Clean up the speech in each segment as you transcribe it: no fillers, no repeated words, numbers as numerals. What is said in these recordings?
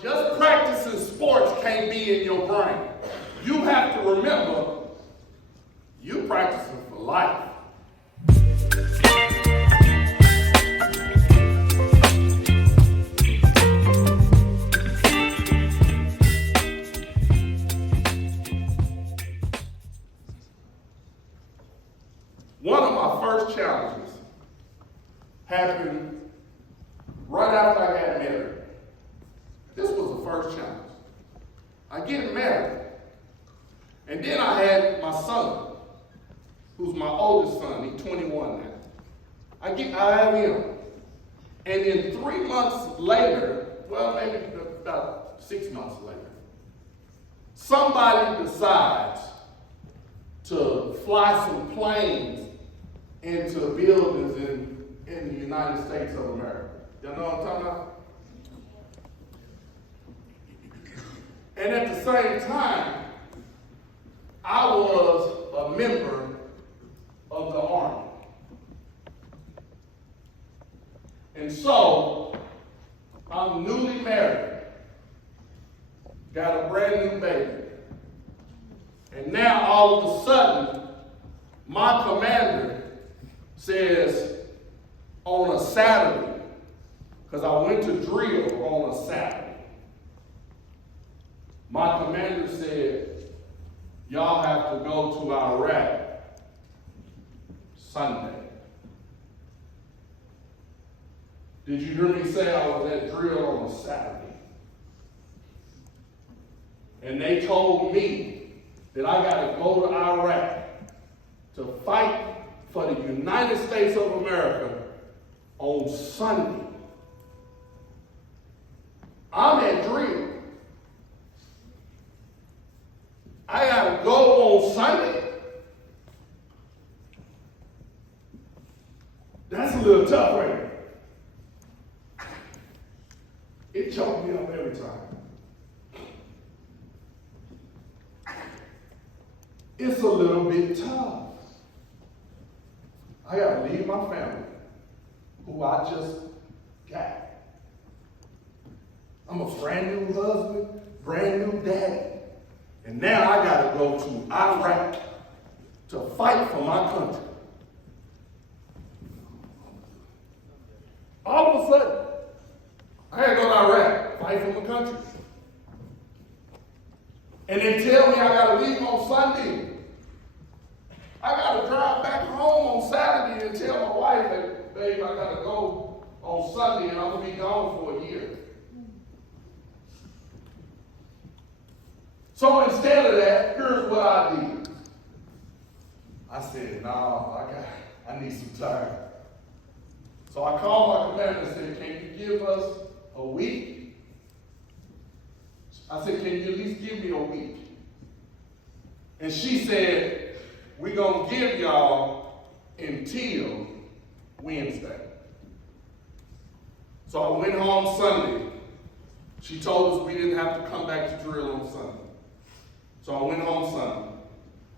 just practicing sports can't be in your brain. You have to remember, you're practicing for life. One of my first challenges happened right after I got married. This was the first challenge. I get married, and then I had my son, who's my oldest son. He's 21 now. I have him, and then 3 months later, well, maybe about 6 months later, somebody decides to fly some planes into buildings in the United States of America. Y'all know what I'm talking about? And at the same time, I was a member of the Army. And so, I'm newly married, got a brand new baby. And now all of a sudden, my commander says on a Saturday, because I went to drill on a Saturday, my commander said, y'all have to go to Iraq Sunday. Did you hear me say I was at drill on a Saturday? And they told me that I got to go to Iraq to fight for the United States of America on Sunday. I'm at drill. I got to go on Sunday? That's a little tough right there. It choked me up every time. It's a little bit tough. I got to leave my family, who I just got. I'm a brand new husband, brand new daddy. And now I got to go to Iraq to fight for my country. All of a sudden, I had to go to Iraq, fight for my country. And they tell me I got to leave on Sunday. I got to drive back home on Saturday and tell my wife that, babe, I got to go on Sunday and I'm going to be gone for a year. So instead of that, here's what I did. I said, no, I need some time. So I called my commander and said, can you give us a week? I said, can you at least give me a week? And she said, we're going to give y'all until Wednesday. So I went home Sunday. She told us we didn't have to come back to drill on Sunday. So I went home Sunday.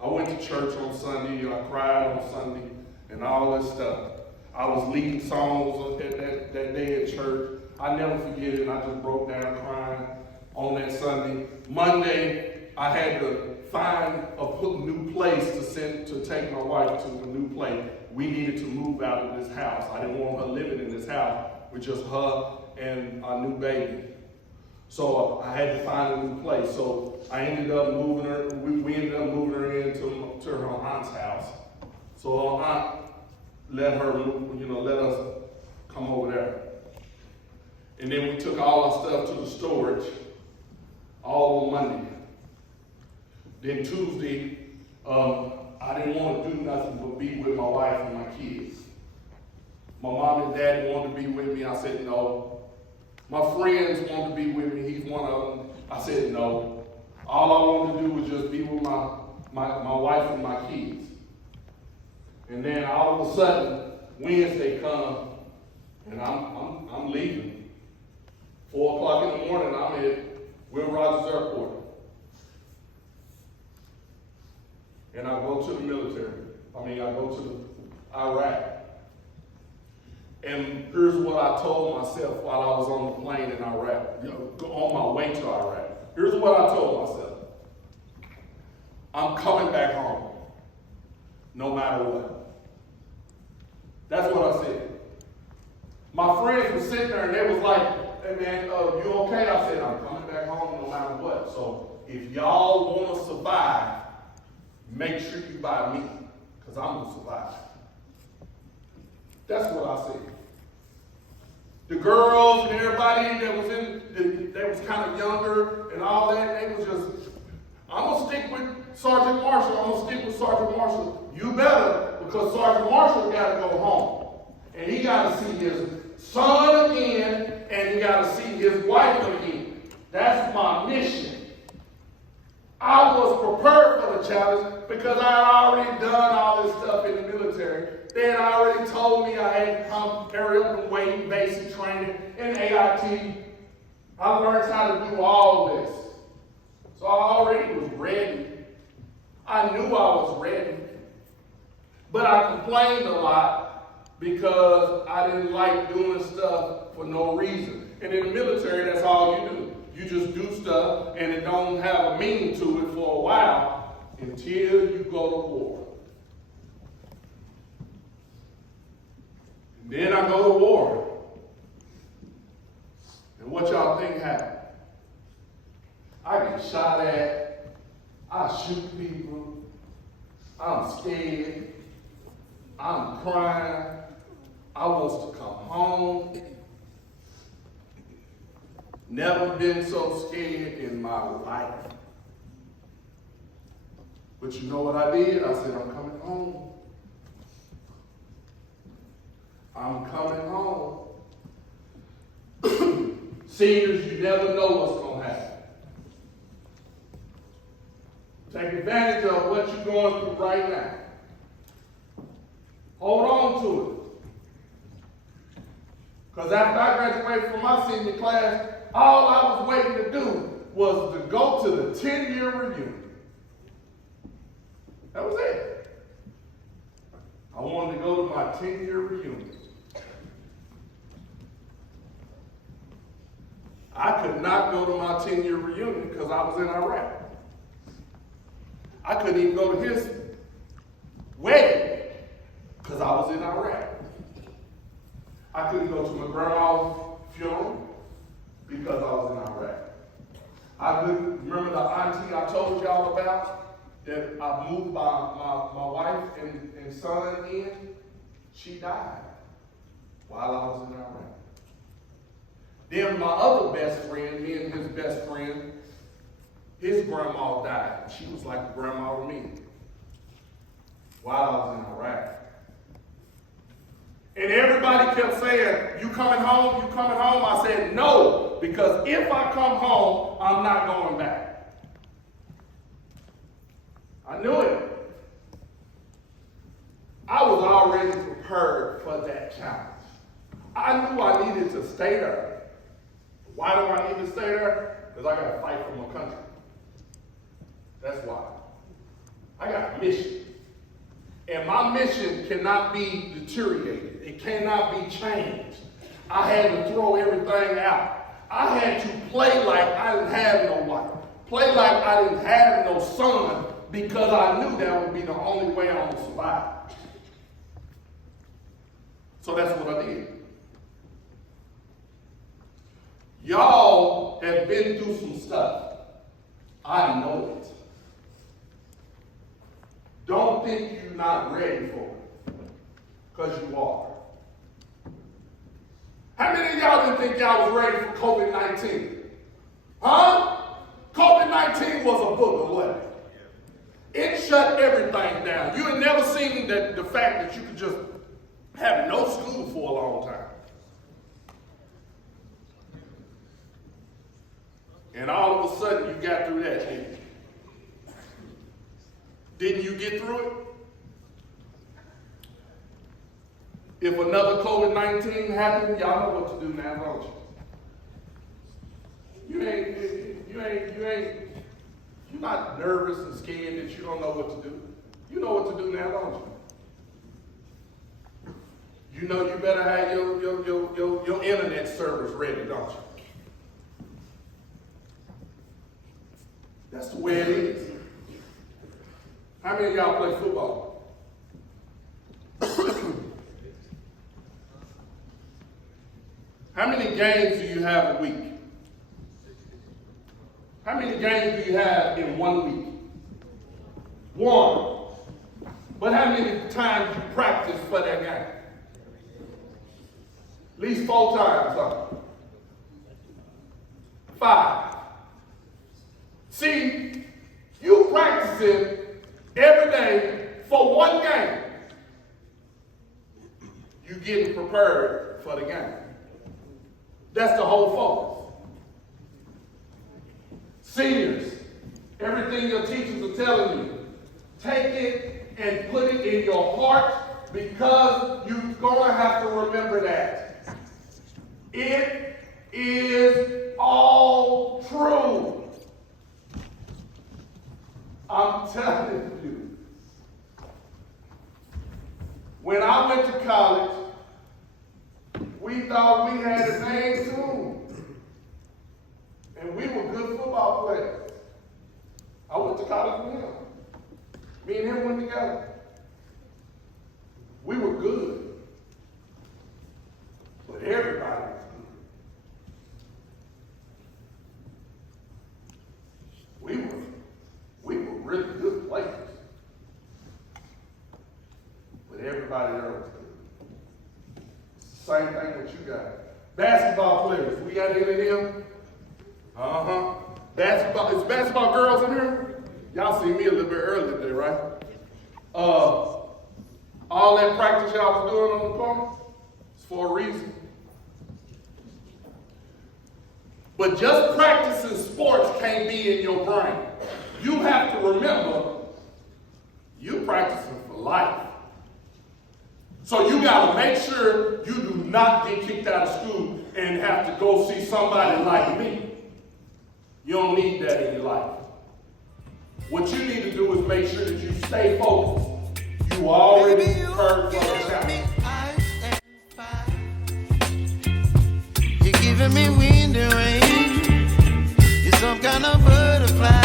I went to church on Sunday. I cried on Sunday and all that stuff. I was leading songs that day at church. I never forget it. I just broke down crying on that Sunday. Monday, I had to find a new place to take my wife to a new place. We needed to move out of this house. I didn't want her living in this house with just her and our new baby. So I had to find a new place. So I ended up moving her. We ended up moving her into her aunt's house. So our aunt let us come over there. And then we took all our stuff to the storage all on Monday. Then Tuesday, I didn't want to do nothing but be with my wife and my kids. My mom and dad wanted to be with me. I said no. My friends wanted to be with me. He's one of them. I said no. All I wanted to do was just be with my wife and my kids. And then all of a sudden, Wednesday comes, and I'm leaving. 4 o'clock in the morning, I'm at Will Rogers Airport. And I go to the military. I go to Iraq. And here's what I told myself while I was on the plane in Iraq. On my way to Iraq. Here's what I told myself. I'm coming back home, no matter what. That's what I said. My friends were sitting there and they was like, hey man, you okay? I said, I'm coming back home no matter what. So if y'all want to survive, make sure you buy me, because I'm going to survive. That's what I said. The girls and everybody that was they was kind of younger and all that, they was just, I'm going to stick with Sergeant Marshall. I'm going to stick with Sergeant Marshall. You better, because Sergeant Marshall got to go home. And he got to see his son again, and he got to see his wife again. That's my mission. I was prepared for the challenge because I had already done all this stuff in the military. They had already told me I had to come carry up and weight, basic training, and AIT. I learned how to do all this. So I already was ready. I knew I was ready. But I complained a lot because I didn't like doing stuff for no reason. And in the military, that's all you do. You just do stuff and it don't have a meaning to it for a while until you go to war. And then I go to war. And what y'all think happened? I get shot at. I shoot people. I'm scared. I'm crying. I want to come home. Never been so scared in my life. But you know what I did? I said, I'm coming home. I'm coming home. Seniors, you never know what's going to happen. Take advantage of what you're going through right now. Hold on to it. Because after I graduated from my senior class, all I was waiting to do was to go to the 10-year reunion. That was it. I wanted to go to my 10-year reunion. I could not go to my 10-year reunion because I was in Iraq. I couldn't even go to his wedding because I was in Iraq. I couldn't go to my grandma's funeral because I was in Iraq. I couldn't remember the auntie I told y'all about that I moved my wife and son in. She died while I was in Iraq. Then my other best friend, me and his best friend, his grandma died. She was like a grandma to me while I was in Iraq. And everybody kept saying, you coming home, you coming home? I said, no, because if I come home, I'm not going back. I knew it. I was already prepared for that challenge. I knew I needed to stay there. Why do I need to stay there? Because I got to fight for my country. That's why. I got a mission. And my mission cannot be deteriorated. It cannot be changed. I had to throw everything out. I had to play like I didn't have no wife. Play like I didn't have no son because I knew that would be the only way I would survive. So that's what I did. Y'all have been through some stuff. I know it. Don't think you're not ready for it, because you are. How many of y'all didn't think y'all was ready for COVID-19? Huh? COVID-19 was a booger, wasn't it? It shut everything down. You had never seen the fact that you could just have no school for a long time. And all of a sudden you got through that, didn't you? Didn't you get through it? If another COVID-19 happened, y'all know what to do now, don't you? You're not nervous and scared that you don't know what to do. You know what to do now, don't you? You know you better have your internet service ready, don't you? That's the way it is. How many of y'all play football? How many games do you have a week? How many games do you have in 1 week? 1. But how many times you practice for that game? At least 4 times, huh? 5. See, you practicing every day for 1 game. You getting prepared for the game. That's the whole focus. Seniors, everything your teachers are telling you, take it and put it in your heart because you're going to have to remember that. It is all true. I'm telling you. When I went to college, we thought we had a name too. And we were good football players. I went to college with him. Me and him went together. We were good. But everybody was good. We were really good players. But everybody else was good. Same thing what you got. Basketball players. We got any of them? Uh-huh. Basketball. Is basketball girls in here? Y'all see me a little bit earlier today, right? All that practice y'all was doing on the phone, it's for a reason. But just practicing sports can't be in your brain. You have to remember, you're practicing for life. So you got to make sure you do not get kicked out of school and have to go see somebody like me. You don't need that in your life. What you need to do is make sure that you stay focused. You already heard from the challenge. You're giving me wind and rain. You're some kind of butterfly.